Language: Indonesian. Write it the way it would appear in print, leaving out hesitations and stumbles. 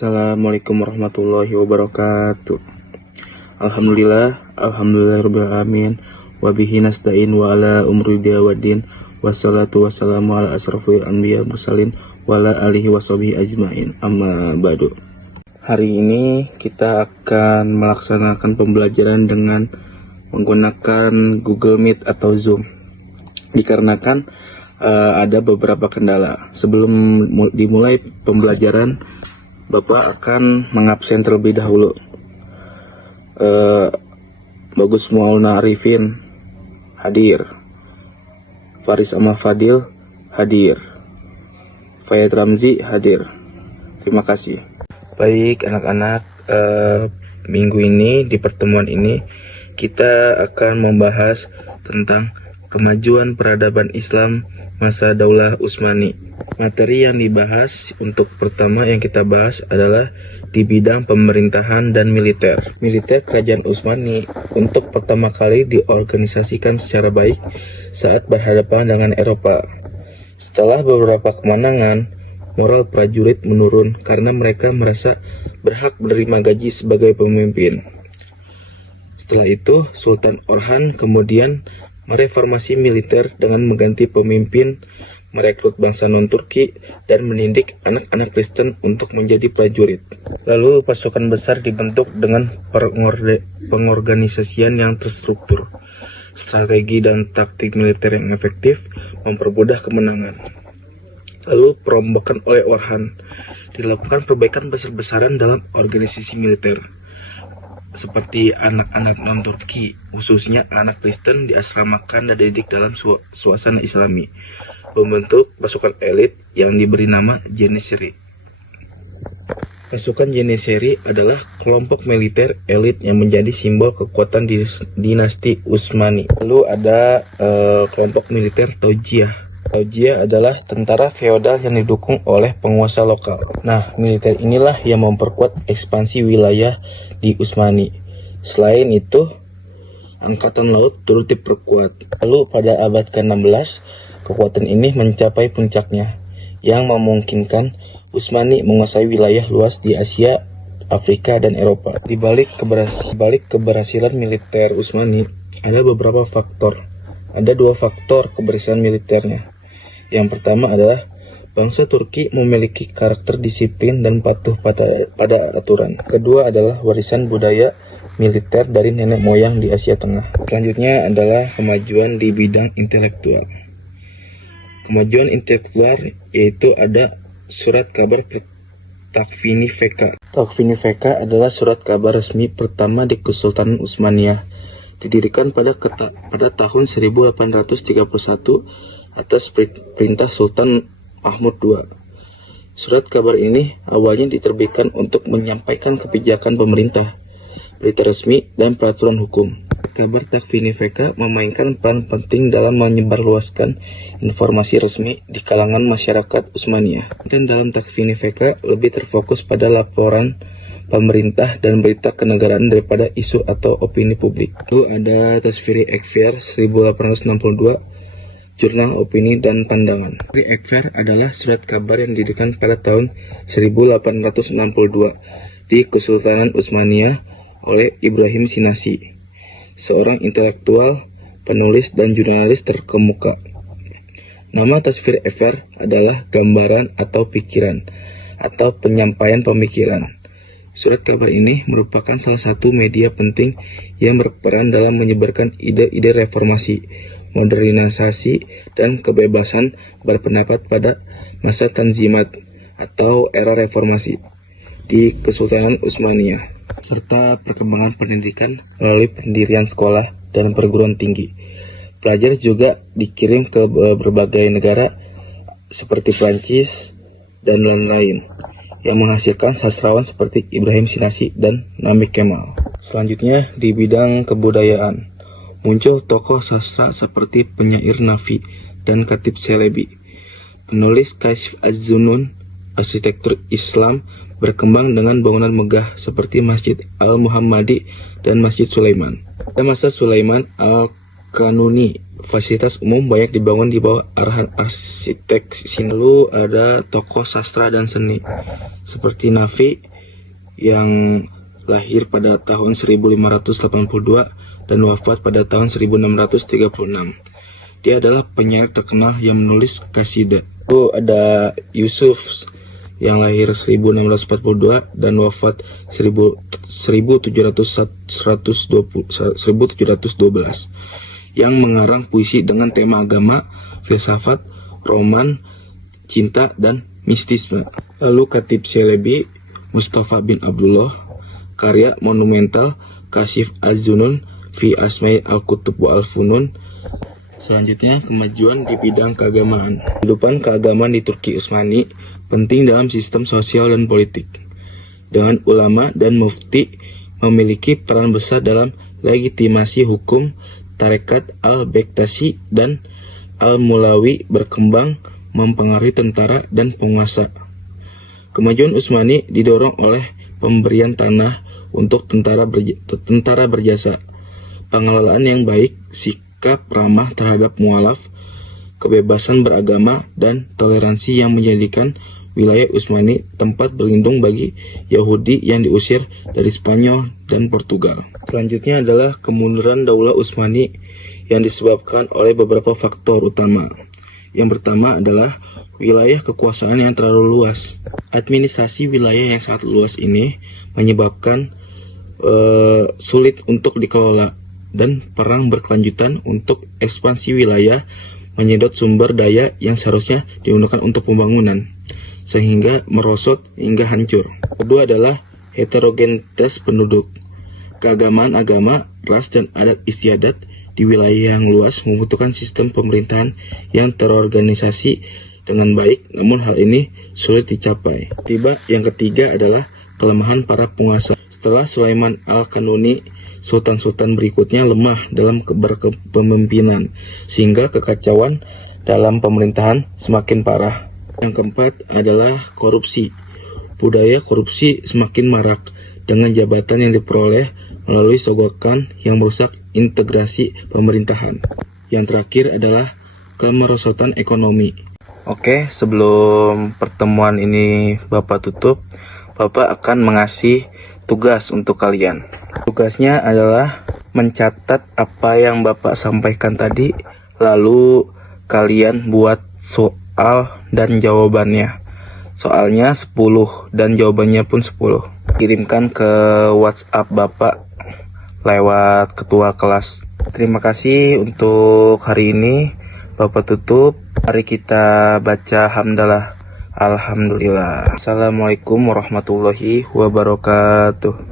Assalamualaikum warahmatullahi wabarakatuh. Alhamdulillahirabbil alamin. Wabihi nasta'in wa ala umri waddin. Wassalatu wassalamu ala asrofil anbiya mursalin wa ala alihi washabihi ajmain. Amma ba'du. Hari ini kita akan melaksanakan pembelajaran dengan menggunakan Google Meet atau Zoom. Dikarenakan ada beberapa kendala. Sebelum dimulai pembelajaran, Bapak akan mengabsen terlebih dahulu. Bagus Maulana Arifin hadir. Faris Ahmad Fadil hadir. Fayad Ramzi hadir. Terima kasih. Baik anak-anak, minggu ini di pertemuan ini kita akan membahas tentang kemajuan peradaban Islam masa Daulah Utsmani. Materi yang dibahas untuk pertama yang kita bahas adalah di bidang pemerintahan dan militer. Militer Kerajaan Utsmani untuk pertama kali diorganisasikan secara baik saat berhadapan dengan Eropa. Setelah beberapa kemenangan, moral prajurit menurun karena mereka merasa berhak menerima gaji sebagai pemimpin. Setelah itu, Sultan Orhan kemudian mereformasi militer dengan mengganti pemimpin, merekrut bangsa non-Turki, dan mendidik anak-anak Kristen untuk menjadi prajurit. Lalu pasukan besar dibentuk dengan pengorganisasian yang terstruktur. Strategi dan taktik militer yang efektif mempermudah kemenangan. Lalu perombakan oleh Orhan. Dilakukan perbaikan besar-besaran dalam organisasi militer. Seperti anak-anak non-Turki, khususnya anak Kristen diasramakan dan dididik dalam suasana Islami, membentuk pasukan elit yang diberi nama Janissary. Pasukan Janissary adalah kelompok militer elit yang menjadi simbol kekuatan dinasti Utsmani. Lalu ada kelompok militer Taujiyah. Taujiyah adalah tentara feodal yang didukung oleh penguasa lokal. Nah, militer inilah yang memperkuat ekspansi wilayah di Utsmani. Selain itu, angkatan laut turut diperkuat. Lalu pada abad ke-16, kekuatan ini mencapai puncaknya, yang memungkinkan Utsmani menguasai wilayah luas di Asia, Afrika, dan Eropa. Di balik keberhasilan militer Utsmani, ada beberapa faktor. Ada dua faktor keberhasilan militernya. Yang pertama adalah bangsa Turki memiliki karakter disiplin dan patuh pada aturan. Kedua adalah warisan budaya militer dari nenek moyang di Asia Tengah. Selanjutnya adalah kemajuan di bidang intelektual. Kemajuan intelektual yaitu ada surat kabar Takvini Feka. Takvini Feka adalah surat kabar resmi pertama di Kesultanan Utsmaniyah. Didirikan pada tahun 1831 atas perintah Sultan Mahmud II. Surat kabar ini awalnya diterbitkan untuk menyampaikan kebijakan pemerintah, berita resmi, dan peraturan hukum. Kabar Takvini Feka memainkan peran penting dalam menyebarluaskan informasi resmi di kalangan masyarakat Utsmaniyah. Dan dalam Takvini Feka lebih terfokus pada laporan pemerintah dan berita kenegaraan daripada isu atau opini publik. Lalu ada Tasfiri Ekfer 1862, Jurnal Opini dan Pandangan. Tasfiri Ekfer adalah surat kabar yang didirikan pada tahun 1862 di Kesultanan Utsmaniyah oleh Ibrahim Sinasi, seorang intelektual, penulis, dan jurnalis terkemuka. Nama Tasfir Ekfer adalah gambaran atau pikiran, atau penyampaian pemikiran. Surat kabar ini merupakan salah satu media penting yang berperan dalam menyebarkan ide-ide reformasi, modernisasi, dan kebebasan berpendapat pada masa Tanzimat atau era reformasi di Kesultanan Utsmaniyah, serta perkembangan pendidikan melalui pendirian sekolah dan perguruan tinggi. Pelajar juga dikirim ke berbagai negara seperti Prancis dan lain-lain, yang menghasilkan sastrawan seperti Ibrahim Sinasi dan Nami Kemal. Selanjutnya di bidang kebudayaan, muncul tokoh sastra seperti penyair Nafi dan Khatib Selebi. Penulis Kasyf Az-Zunun, arsitektur Islam berkembang dengan bangunan megah seperti Masjid Al-Muhammadi dan Masjid Sulaiman. Pada masa Sulaiman Al-Kanuni, fasilitas umum banyak dibangun di bawah arahan arsitek. Lalu ada tokoh sastra dan seni seperti Nafi yang lahir pada tahun 1582 dan wafat pada tahun 1636. Dia adalah penyair terkenal yang menulis kasidah. Lalu ada Yusuf yang lahir 1642 dan wafat 1712, yang mengarang puisi dengan tema agama, filsafat, roman, cinta, dan mistisme. Lalu Khatib Syalebi Mustafa bin Abdullah, karya monumental Kasyif Az-Zunun fi Asma'i Al-Kutub wa Al-Funun. Selanjutnya, kemajuan di bidang keagamaan. Kehidupan keagamaan di Turki Utsmani penting dalam sistem sosial dan politik, dengan ulama dan mufti memiliki peran besar dalam legitimasi hukum. Tarekat Al-Bektashi dan Al-Mulawi berkembang mempengaruhi tentara dan penguasa. Kemajuan Utsmani didorong oleh pemberian tanah untuk tentara berjasa, pengelolaan yang baik, sikap ramah terhadap mualaf, kebebasan beragama, dan toleransi yang menjadikan wilayah Utsmani tempat berlindung bagi Yahudi yang diusir dari Spanyol dan Portugal. Selanjutnya adalah kemunduran Daulah Utsmani yang disebabkan oleh beberapa faktor utama. Yang pertama adalah wilayah kekuasaan yang terlalu luas. Administrasi wilayah yang sangat luas ini menyebabkan sulit untuk dikelola, dan perang berkelanjutan untuk ekspansi wilayah menyedot sumber daya yang seharusnya digunakan untuk pembangunan, sehingga merosot hingga hancur. Kedua adalah heterogenitas penduduk. Keagamaan agama, ras, dan adat istiadat di wilayah yang luas membutuhkan sistem pemerintahan yang terorganisasi dengan baik, namun hal ini sulit dicapai. Yang ketiga adalah kelemahan para penguasa. Setelah Sulaiman Al-Kanuni, sultan-sultan berikutnya lemah dalam kepemimpinan, sehingga kekacauan dalam pemerintahan semakin parah. Yang keempat adalah korupsi. Budaya korupsi semakin marak dengan jabatan yang diperoleh melalui sogokan yang merusak integrasi pemerintahan. Yang terakhir adalah kemerosotan ekonomi. Oke, sebelum pertemuan ini Bapak tutup, Bapak akan mengasih tugas untuk kalian. Tugasnya adalah mencatat apa yang Bapak sampaikan tadi, lalu kalian buat soal dan jawabannya. Soalnya 10 dan jawabannya pun 10. Kirimkan ke WhatsApp Bapak lewat ketua kelas. Terima kasih untuk hari ini. Bapak tutup. Mari kita baca hamdalah. Alhamdulillah. Assalamualaikum warahmatullahi wabarakatuh.